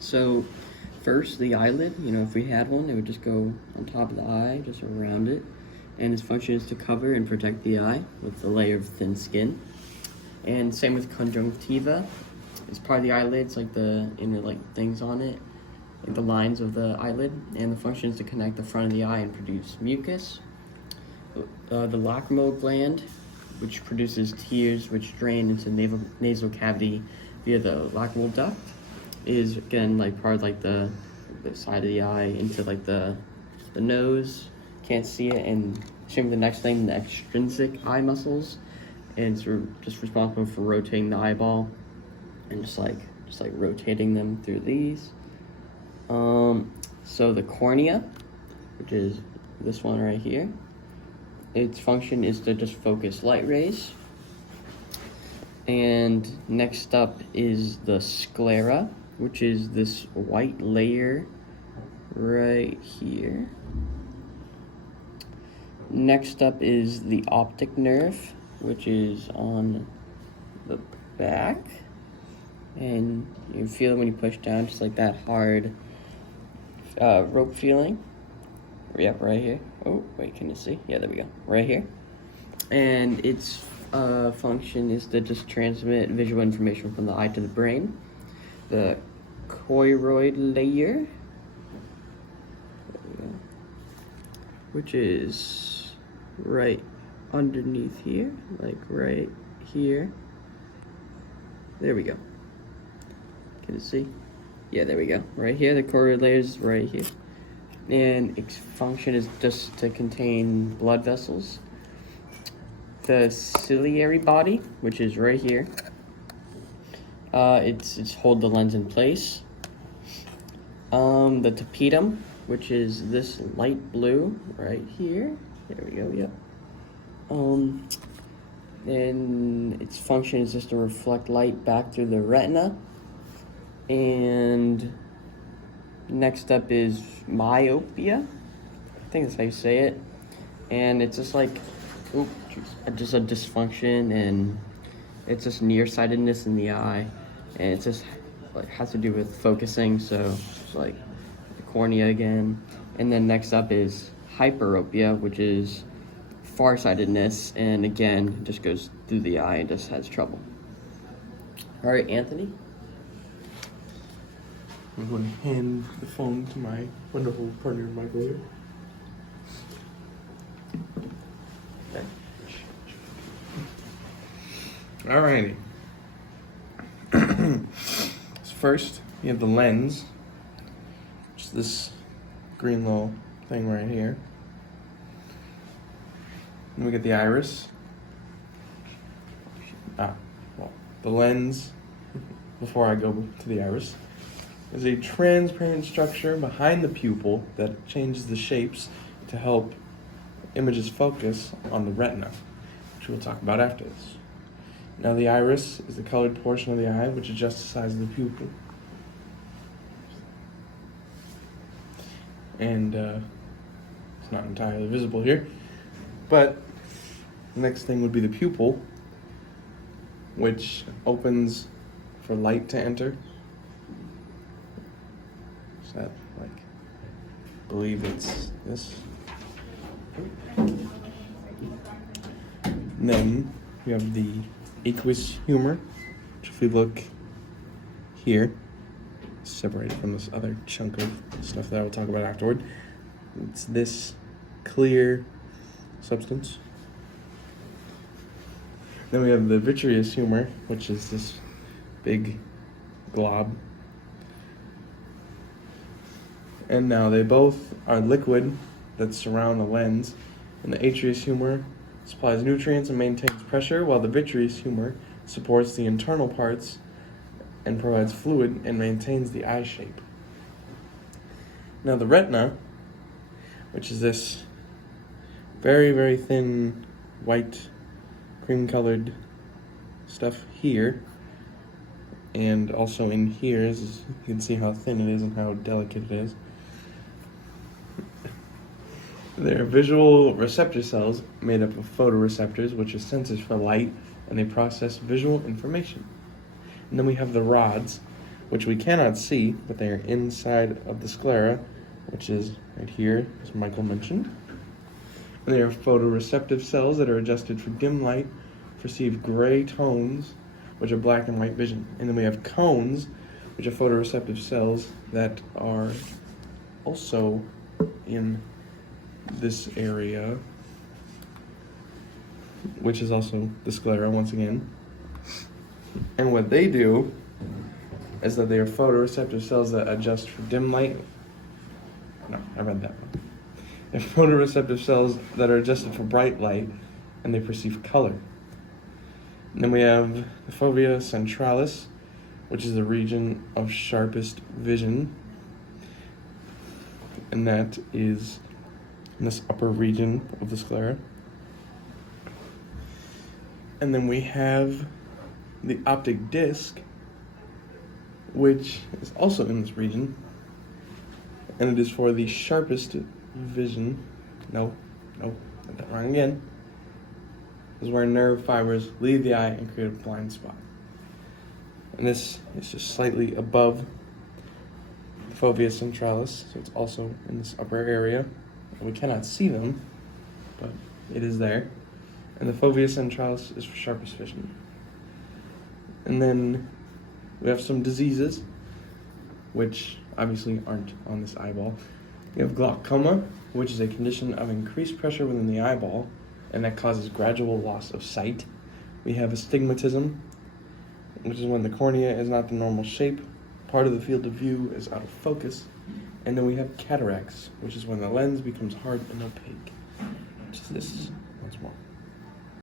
So first, the eyelid, if we had one, it would just go on top of the eye, just around it. And its function is to cover and protect the eye with a layer of thin skin. And same with conjunctiva. It's part of the eyelid, it's like the inner things on it, like the lines of the eyelid. And the function is to connect the front of the eye and produce mucus. The lacrimal gland, which produces tears which drain into the nasal cavity via the lacrimal duct, is again part of the side of the eye into the nose. Can't see it. And same with the next thing, the extrinsic eye muscles, and it's just responsible for rotating the eyeball and just rotating them through these. So the cornea, which is this one right here, its function is to just focus light rays. And next up is the sclera, which is this white layer right here. Next up is the optic nerve, which is on the back. And you feel it when you push down, just like that hard rope feeling. Yep, right here. Oh, wait, can you see? Yeah, there we go. Right here. And its function is to just transmit visual information from the eye to the brain. The choroid layer, which is right underneath here, right here. There we go. Can you see? Yeah, there we go. Right here, the choroid layer is right here. And its function is just to contain blood vessels. The ciliary body, which is right here, it's hold the lens in place. The tapetum, which is this light blue right here. There we go. Yep. And its function is just to reflect light back through the retina. And next up is myopia. I think that's how you say it. And it's just just a dysfunction, and it's just nearsightedness in the eye, and it just has to do with focusing. So it's the cornea again. And then next up is hyperopia, which is farsightedness, and again it just goes through the eye and just has trouble. All right, Anthony. I'm going to hand the phone to my wonderful partner, Michael here. Okay. Alrighty. So first, you have the lens, which is this green little thing right here. Then we get the iris. The lens, before I go to the iris, is a transparent structure behind the pupil that changes the shapes to help images focus on the retina, which we'll talk about after this. Now the iris is the colored portion of the eye which adjusts the size of the pupil. And it's not entirely visible here, but the next thing would be the pupil, which opens for light to enter. Is that I believe it's this. And then we have the aqueous humor, which if we look here, separated from this other chunk of stuff that I will talk about afterward, it's this clear substance. Then we have the vitreous humor, which is this big glob. And now they both are liquid that surround the lens, and the aqueous humor supplies nutrients and maintains pressure, while the vitreous humor supports the internal parts and provides fluid and maintains the eye shape. Now the retina, which is this very, very thin white cream-colored stuff here, and also in here, as you can see how thin it is and how delicate it is. They're visual receptor cells made up of photoreceptors, which are sensors for light, and they process visual information. And then we have the rods, which we cannot see, but they are inside of the sclera, which is right here, as Michael mentioned. And they are photoreceptive cells that are adjusted for dim light, perceive gray tones, which are black and white vision. And then we have cones, which are photoreceptive cells that are also in this area, which is also the sclera once again. And what they do is that they are photoreceptive cells that adjust for dim light. No, I read that one. They're photoreceptive cells that are adjusted for bright light, and they perceive color. And then we have the fovea centralis, which is the region of sharpest vision, and that is in this upper region of the sclera. And then we have the optic disc, which is also in this region, and it is for the sharpest vision. No, got that wrong again. This is where nerve fibers leave the eye and create a blind spot. And this is just slightly above the fovea centralis, so it's also in this upper area. We cannot see them, but it is there. And the fovea centralis is for sharpest vision. And then we have some diseases, which obviously aren't on this eyeball. We have glaucoma, which is a condition of increased pressure within the eyeball, and that causes gradual loss of sight. We have astigmatism, which is when the cornea is not the normal shape, part of the field of view is out of focus. And then we have cataracts, which is when the lens becomes hard and opaque, which is this once more.